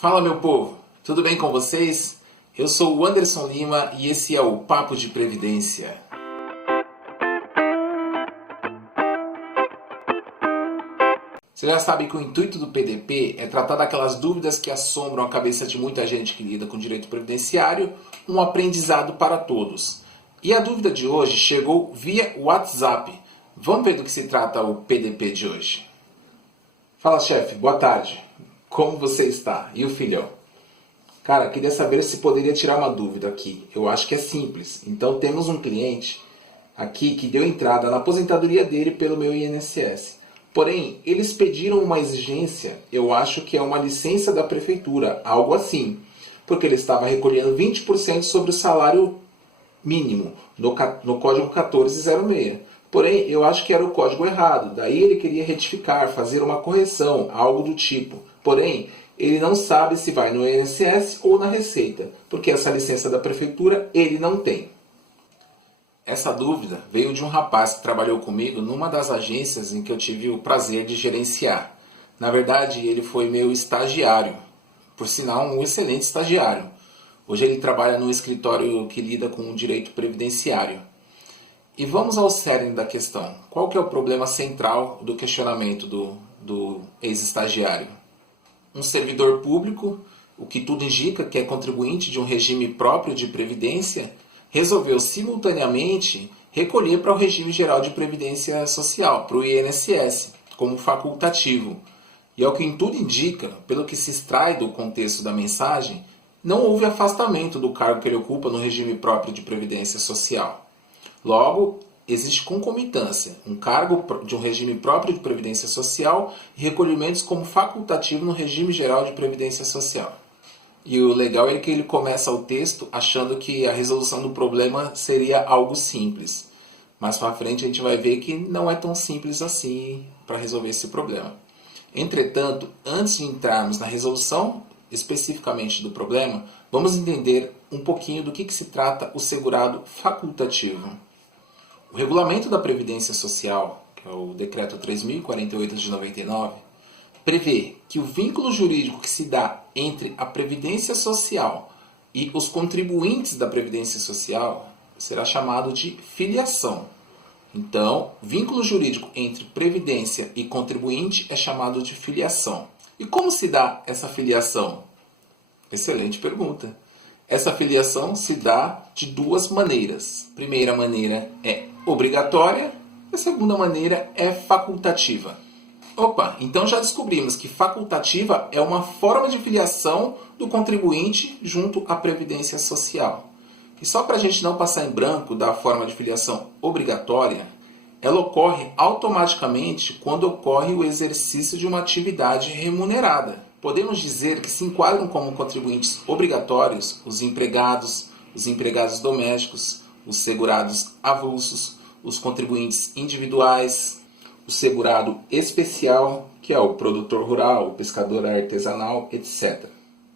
Fala, meu povo, tudo bem com vocês? Eu sou o Anderson Lima e esse é o Papo de Previdência. Você já sabe que o intuito do PDP é tratar daquelas dúvidas que assombram a cabeça de muita gente que lida com direito previdenciário, um aprendizado para todos. E a dúvida de hoje chegou via WhatsApp. Vamos ver do que se trata o PDP de hoje. Fala, chefe, boa tarde. Como você está? E o filhão? Cara, queria saber se poderia tirar uma dúvida aqui. Eu acho que é simples. Então temos um cliente aqui que deu entrada na aposentadoria dele pelo meu INSS. Porém, eles pediram uma exigência, eu acho que é uma licença da prefeitura, algo assim. Porque ele estava recolhendo 20% sobre o salário mínimo no código 1406. Porém, eu acho que era o código errado. Daí ele queria retificar, fazer uma correção, algo do tipo. Porém, ele não sabe se vai no INSS ou na Receita, porque essa licença da prefeitura ele não tem. Essa dúvida veio de um rapaz que trabalhou comigo numa das agências em que eu tive o prazer de gerenciar. Na verdade, ele foi meu estagiário, por sinal um excelente estagiário. Hoje ele trabalha num escritório que lida com o direito previdenciário. E vamos ao cerne da questão. Qual que é o problema central do questionamento do ex-estagiário? Um servidor público, o que tudo indica que é contribuinte de um regime próprio de previdência, resolveu simultaneamente recolher para o regime geral de previdência social, para o INSS, como facultativo. E ao que tudo indica, pelo que se extrai do contexto da mensagem, não houve afastamento do cargo que ele ocupa no regime próprio de previdência social. Logo, existe concomitância, um cargo de um regime próprio de previdência social e recolhimentos como facultativo no regime geral de previdência social. E o legal é que ele começa o texto achando que a resolução do problema seria algo simples. Mais para frente a gente vai ver que não é tão simples assim para resolver esse problema. Entretanto, antes de entrarmos na resolução especificamente do problema, vamos entender um pouquinho do que se trata o segurado facultativo. O Regulamento da Previdência Social, que é o Decreto 3.048 de 99, prevê que o vínculo jurídico que se dá entre a Previdência Social e os contribuintes da Previdência Social será chamado de filiação. Então, vínculo jurídico entre Previdência e contribuinte é chamado de filiação. E como se dá essa filiação? Excelente pergunta. Essa filiação se dá de duas maneiras. A primeira maneira é obrigatória e a segunda maneira é facultativa. Opa, então já descobrimos que facultativa é uma forma de filiação do contribuinte junto à Previdência Social. E só para a gente não passar em branco da forma de filiação obrigatória, ela ocorre automaticamente quando ocorre o exercício de uma atividade remunerada. Podemos dizer que se enquadram como contribuintes obrigatórios os empregados domésticos, os segurados avulsos, os contribuintes individuais, o segurado especial, que é o produtor rural, o pescador artesanal, etc.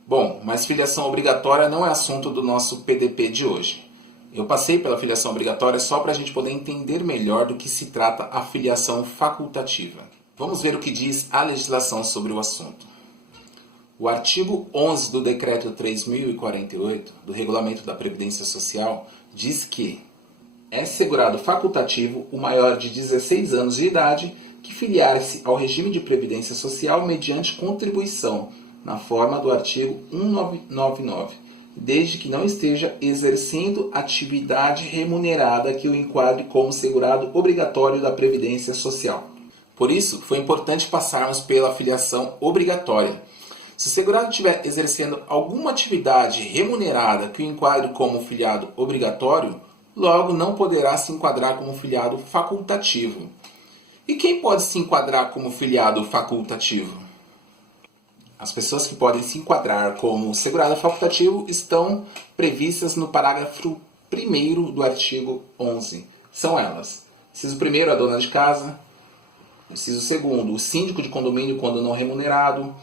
Bom, mas filiação obrigatória não é assunto do nosso PDP de hoje. Eu passei pela filiação obrigatória só para a gente poder entender melhor do que se trata a filiação facultativa. Vamos ver o que diz a legislação sobre o assunto. O artigo 11 do Decreto 3.048, do Regulamento da Previdência Social, diz que é segurado facultativo o maior de 16 anos de idade que filiar-se ao regime de previdência social mediante contribuição, na forma do artigo 1999, desde que não esteja exercendo atividade remunerada que o enquadre como segurado obrigatório da previdência social. Por isso, foi importante passarmos pela filiação obrigatória. Se o segurado estiver exercendo alguma atividade remunerada que o enquadre como filiado obrigatório, logo não poderá se enquadrar como filiado facultativo. E quem pode se enquadrar como filiado facultativo? As pessoas que podem se enquadrar como segurado facultativo estão previstas no parágrafo 1º do artigo 11. São elas: inciso 1º, a dona de casa; inciso 2º, o síndico de condomínio quando não remunerado;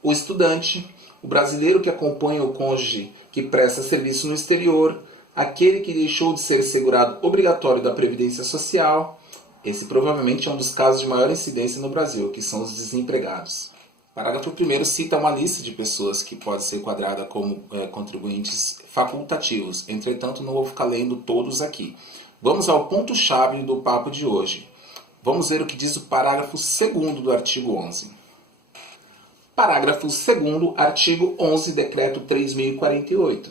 o estudante; o brasileiro que acompanha o cônjuge que presta serviço no exterior; aquele que deixou de ser segurado obrigatório da Previdência Social. Esse provavelmente é um dos casos de maior incidência no Brasil, que são os desempregados. Parágrafo 1º cita uma lista de pessoas que pode ser enquadrada como contribuintes facultativos. Entretanto, não vou ficar lendo todos aqui. Vamos ao ponto-chave do papo de hoje. Vamos ver o que diz o parágrafo 2º do artigo 11. Parágrafo 2º, artigo 11, Decreto 3.048.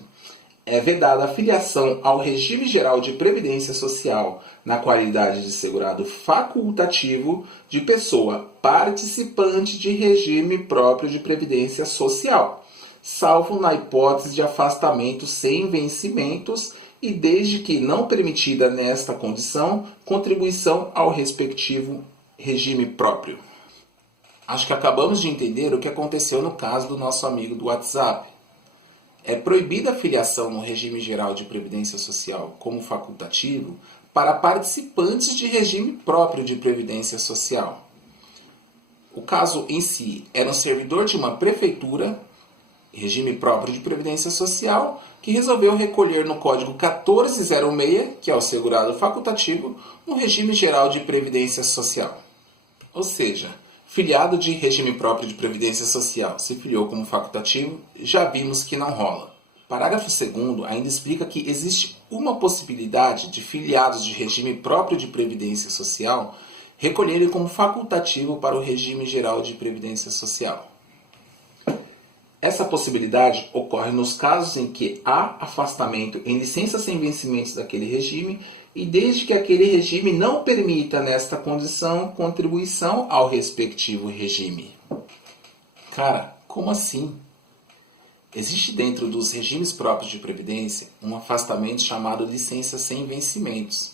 É vedada a filiação ao regime geral de previdência social na qualidade de segurado facultativo de pessoa participante de regime próprio de previdência social, salvo na hipótese de afastamento sem vencimentos e desde que não permitida nesta condição contribuição ao respectivo regime próprio. Acho que acabamos de entender o que aconteceu no caso do nosso amigo do WhatsApp. É proibida a filiação no regime geral de previdência social como facultativo para participantes de regime próprio de previdência social. O caso em si era um servidor de uma prefeitura, regime próprio de previdência social, que resolveu recolher no Código 1406, que é o segurado facultativo, no regime geral de previdência social. Ou seja, filiado de regime próprio de previdência social se filiou como facultativo, já vimos que não rola. Parágrafo 2º ainda explica que existe uma possibilidade de filiados de regime próprio de previdência social recolherem como facultativo para o regime geral de previdência social. Essa possibilidade ocorre nos casos em que há afastamento em licença sem vencimentos daquele regime e desde que aquele regime não permita, nesta condição, contribuição ao respectivo regime. Cara, como assim? Existe dentro dos regimes próprios de previdência um afastamento chamado licença sem vencimentos.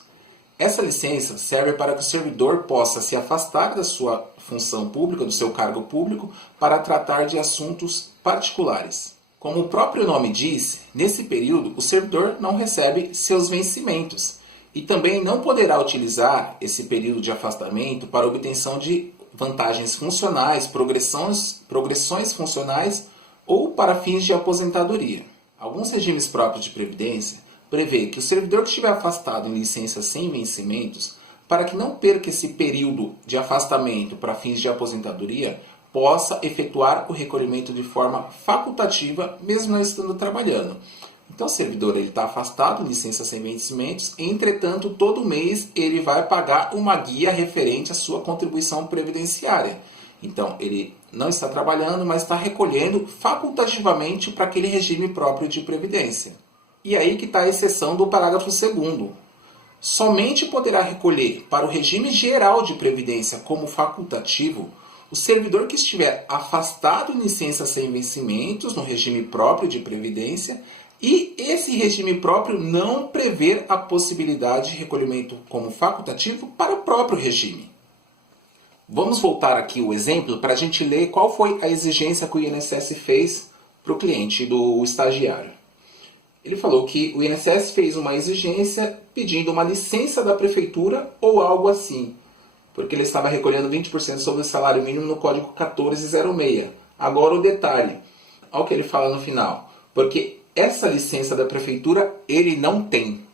Essa licença serve para que o servidor possa se afastar da sua função pública, do seu cargo público, para tratar de assuntos particulares. Como o próprio nome diz, nesse período o servidor não recebe seus vencimentos e também não poderá utilizar esse período de afastamento para obtenção de vantagens funcionais, progressões funcionais ou para fins de aposentadoria. Alguns regimes próprios de previdência prevê que o servidor que estiver afastado em licença sem vencimentos, para que não perca esse período de afastamento para fins de aposentadoria, possa efetuar o recolhimento de forma facultativa, mesmo não estando trabalhando. Então o servidor está afastado em licença sem vencimentos, entretanto todo mês ele vai pagar uma guia referente à sua contribuição previdenciária. Então ele não está trabalhando, mas está recolhendo facultativamente para aquele regime próprio de previdência. E aí que está a exceção do parágrafo 2º. Somente poderá recolher para o regime geral de previdência como facultativo o servidor que estiver afastado em licença sem vencimentos no regime próprio de previdência e esse regime próprio não prever a possibilidade de recolhimento como facultativo para o próprio regime. Vamos voltar aqui o exemplo para a gente ler qual foi a exigência que o INSS fez para o cliente do estagiário. Ele falou que o INSS fez uma exigência pedindo uma licença da prefeitura ou algo assim, porque ele estava recolhendo 20% sobre o salário mínimo no Código 1406. Agora o detalhe, olha o que ele fala no final, porque essa licença da prefeitura ele não tem.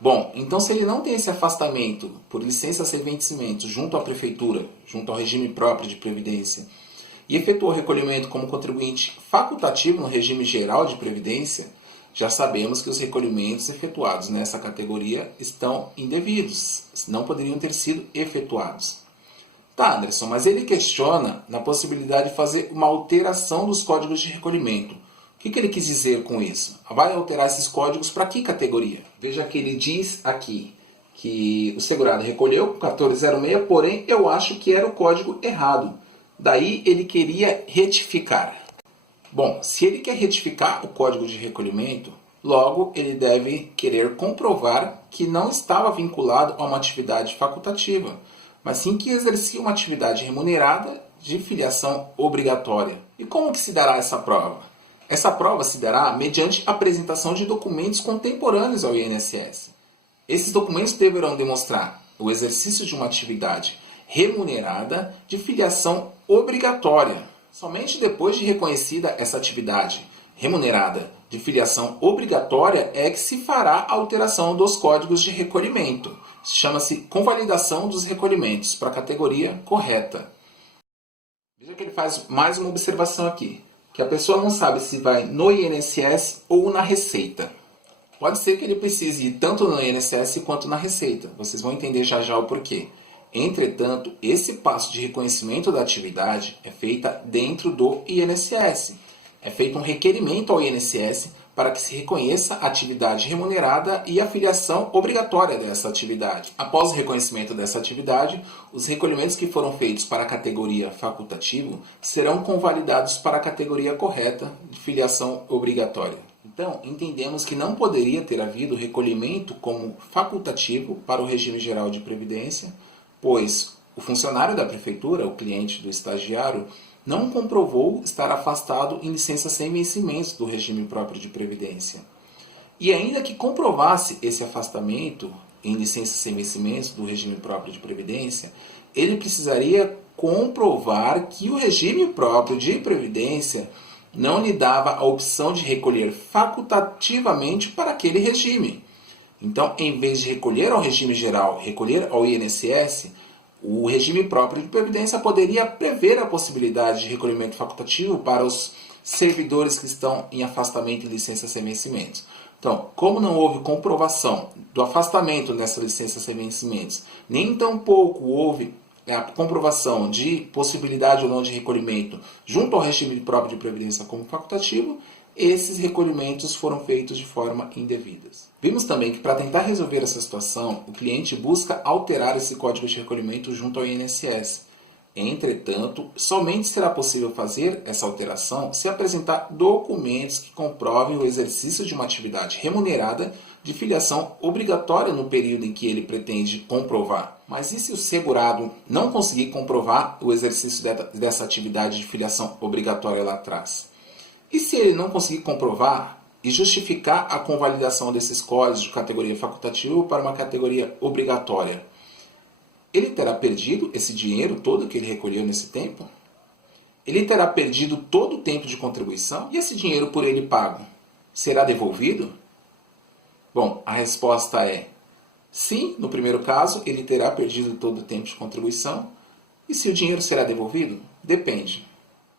Bom, então se ele não tem esse afastamento por licença sem vencimento junto à prefeitura, junto ao regime próprio de previdência, e efetuou o recolhimento como contribuinte facultativo no regime geral de previdência, já sabemos que os recolhimentos efetuados nessa categoria estão indevidos, não poderiam ter sido efetuados. Tá, Anderson, mas ele questiona na possibilidade de fazer uma alteração dos códigos de recolhimento. O que ele quis dizer com isso? Vai alterar esses códigos para que categoria? Veja que ele diz aqui que o segurado recolheu 1406, porém eu acho que era o código errado. Daí ele queria retificar. Bom, se ele quer retificar o código de recolhimento, logo ele deve querer comprovar que não estava vinculado a uma atividade facultativa, mas sim que exercia uma atividade remunerada de filiação obrigatória. E como que se dará essa prova? Essa prova se dará mediante apresentação de documentos contemporâneos ao INSS. Esses documentos deverão demonstrar o exercício de uma atividade remunerada de filiação obrigatória. Somente depois de reconhecida essa atividade remunerada de filiação obrigatória é que se fará a alteração dos códigos de recolhimento. Chama-se convalidação dos recolhimentos para a categoria correta. Veja que ele faz mais uma observação aqui, que a pessoa não sabe se vai no INSS ou na Receita. Pode ser que ele precise ir tanto no INSS quanto na Receita. Vocês vão entender já já o porquê. Entretanto, esse passo de reconhecimento da atividade é feito dentro do INSS. É feito um requerimento ao INSS para que se reconheça a atividade remunerada e a filiação obrigatória dessa atividade. Após o reconhecimento dessa atividade, os recolhimentos que foram feitos para a categoria facultativo serão convalidados para a categoria correta de filiação obrigatória. Então, entendemos que não poderia ter havido recolhimento como facultativo para o regime geral de previdência, pois o funcionário da prefeitura, o cliente do estagiário, não comprovou estar afastado em licença sem vencimento do regime próprio de previdência. E ainda que comprovasse esse afastamento em licença sem vencimento do regime próprio de previdência, ele precisaria comprovar que o regime próprio de previdência não lhe dava a opção de recolher facultativamente para aquele regime. Então, em vez de recolher ao regime geral, recolher ao INSS, o regime próprio de previdência poderia prever a possibilidade de recolhimento facultativo para os servidores que estão em afastamento e licença sem vencimentos. Então, como não houve comprovação do afastamento nessa licença sem vencimentos, nem tampouco houve a comprovação de possibilidade ou não de recolhimento junto ao regime próprio de previdência como facultativo, esses recolhimentos foram feitos de forma indevida. Vimos também que para tentar resolver essa situação, o cliente busca alterar esse código de recolhimento junto ao INSS. Entretanto, somente será possível fazer essa alteração se apresentar documentos que comprovem o exercício de uma atividade remunerada de filiação obrigatória no período em que ele pretende comprovar. Mas e se o segurado não conseguir comprovar o exercício dessa atividade de filiação obrigatória lá atrás? E se ele não conseguir comprovar e justificar a convalidação desses códigos de categoria facultativa para uma categoria obrigatória? Ele terá perdido esse dinheiro todo que ele recolheu nesse tempo? Ele terá perdido todo o tempo de contribuição? E esse dinheiro por ele pago será devolvido? Bom, a resposta é sim, no primeiro caso, ele terá perdido todo o tempo de contribuição. E se o dinheiro será devolvido? Depende.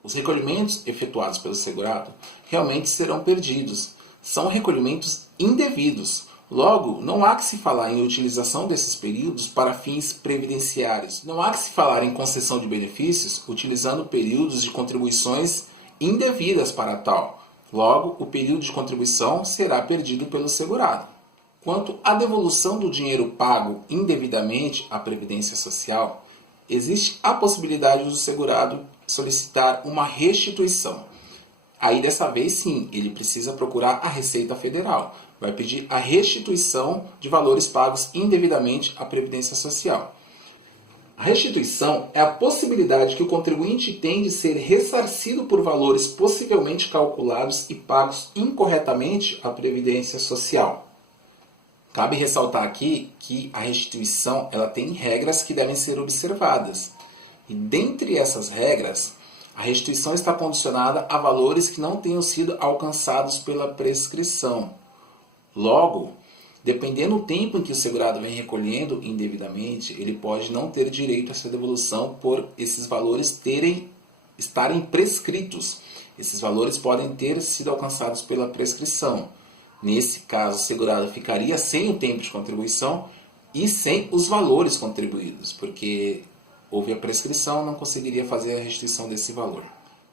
Os recolhimentos efetuados pelo segurado realmente serão perdidos. São recolhimentos indevidos. Logo, não há que se falar em utilização desses períodos para fins previdenciários. Não há que se falar em concessão de benefícios utilizando períodos de contribuições indevidas para tal. Logo, o período de contribuição será perdido pelo segurado. Quanto à devolução do dinheiro pago indevidamente à Previdência Social, existe a possibilidade do segurado solicitar uma restituição. Aí, dessa vez, sim, ele precisa procurar a Receita Federal. Vai pedir a restituição de valores pagos indevidamente à Previdência Social. A restituição é a possibilidade que o contribuinte tem de ser ressarcido por valores possivelmente calculados e pagos incorretamente à Previdência Social. Cabe ressaltar aqui que a restituição ela tem regras que devem ser observadas. E dentre essas regras, a restituição está condicionada a valores que não tenham sido alcançados pela prescrição. Logo, dependendo do tempo em que o segurado vem recolhendo indevidamente, ele pode não ter direito a essa devolução por esses valores estarem prescritos. Esses valores podem ter sido alcançados pela prescrição. Nesse caso, o segurado ficaria sem o tempo de contribuição e sem os valores contribuídos, porque houve a prescrição, não conseguiria fazer a restituição desse valor.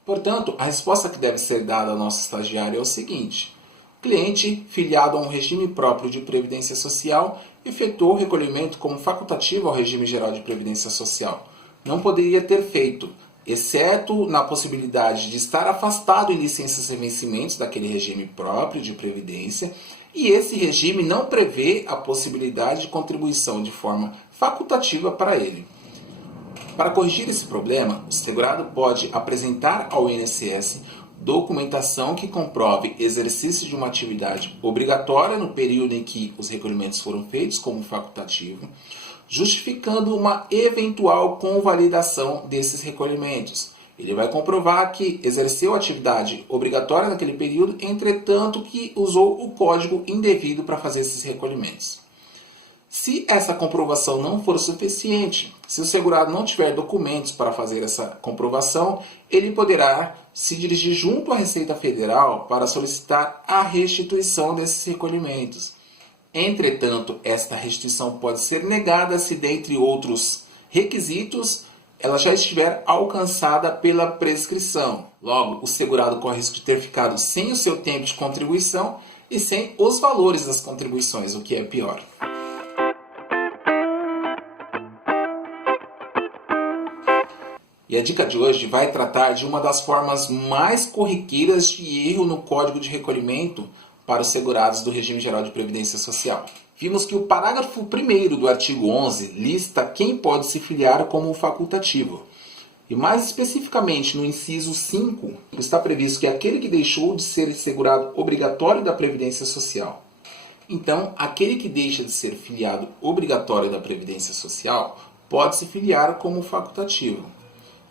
Portanto, a resposta que deve ser dada ao nosso estagiário é o seguinte: cliente filiado a um regime próprio de Previdência Social efetuou o recolhimento como facultativo ao regime geral de Previdência Social. Não poderia ter feito, exceto na possibilidade de estar afastado em licenças e vencimentos daquele regime próprio de Previdência, e esse regime não prevê a possibilidade de contribuição de forma facultativa para ele. Para corrigir esse problema, o segurado pode apresentar ao INSS documentação que comprove exercício de uma atividade obrigatória no período em que os recolhimentos foram feitos como facultativo, justificando uma eventual convalidação desses recolhimentos. Ele vai comprovar que exerceu a atividade obrigatória naquele período, entretanto que usou o código indevido para fazer esses recolhimentos. Se essa comprovação não for suficiente, Se o segurado não tiver documentos para fazer essa comprovação, ele poderá se dirigir junto à Receita Federal para solicitar a restituição desses recolhimentos. Entretanto, esta restituição pode ser negada se, dentre outros requisitos, ela já estiver alcançada pela prescrição. Logo, o segurado corre risco de ter ficado sem o seu tempo de contribuição e sem os valores das contribuições, o que é pior. E a dica de hoje vai tratar de uma das formas mais corriqueiras de erro no Código de Recolhimento para os segurados do Regime Geral de Previdência Social. Vimos que o parágrafo 1º do artigo 11 lista quem pode se filiar como facultativo. E mais especificamente no inciso 5, está previsto que aquele que deixou de ser segurado obrigatório da Previdência Social. Então, aquele que deixa de ser filiado obrigatório da Previdência Social pode se filiar como facultativo.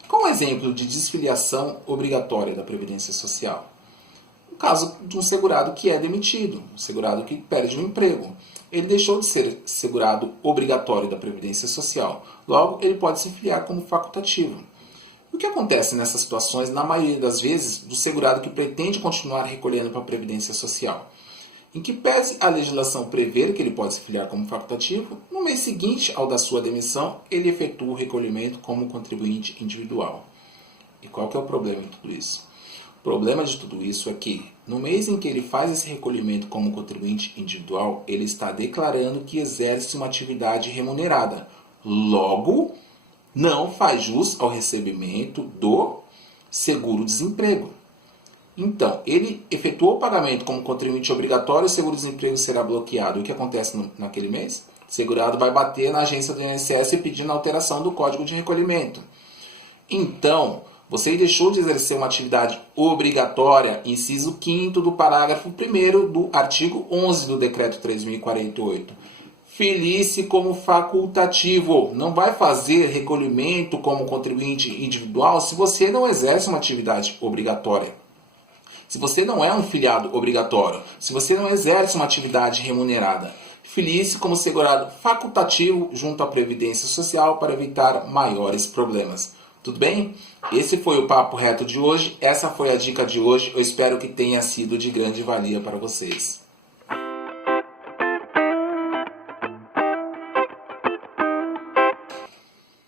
Qual é um exemplo de desfiliação obrigatória da Previdência Social? O caso de um segurado que é demitido, um segurado que perde o emprego. Ele deixou de ser segurado obrigatório da Previdência Social. Logo, ele pode se filiar como facultativo. O que acontece nessas situações, na maioria das vezes, do segurado que pretende continuar recolhendo para a Previdência Social? Em que pese a legislação prever que ele pode se filiar como facultativo, no mês seguinte ao da sua demissão, ele efetua o recolhimento como contribuinte individual. E qual que é o problema de tudo isso? O problema de tudo isso é que, no mês em que ele faz esse recolhimento como contribuinte individual, ele está declarando que exerce uma atividade remunerada. Logo, não faz jus ao recebimento do seguro-desemprego. Então, ele efetuou o pagamento como contribuinte obrigatório, o seguro-desemprego será bloqueado. O que acontece naquele mês? O segurado vai bater na agência do INSS pedindo a alteração do Código de Recolhimento. Então, você deixou de exercer uma atividade obrigatória, inciso 5º do parágrafo 1º do artigo 11 do Decreto 3.048. Filie-se como facultativo. Não vai fazer recolhimento como contribuinte individual se você não exerce uma atividade obrigatória. Se você não é um filiado obrigatório, se você não exerce uma atividade remunerada, filie-se como segurado facultativo junto à Previdência Social para evitar maiores problemas. Tudo bem? Esse foi o Papo Reto de hoje, essa foi a dica de hoje, eu espero que tenha sido de grande valia para vocês.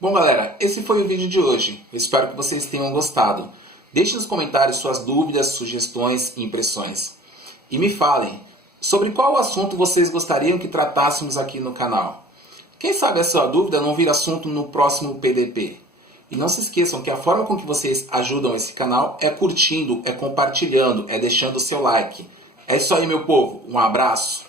Bom galera, esse foi o vídeo de hoje, eu espero que vocês tenham gostado. Deixe nos comentários suas dúvidas, sugestões e impressões. E me falem sobre qual assunto vocês gostariam que tratássemos aqui no canal. Quem sabe a sua dúvida não vira assunto no próximo PDP. E não se esqueçam que a forma com que vocês ajudam esse canal é curtindo, é compartilhando, é deixando o seu like. É isso aí, meu povo. Um abraço.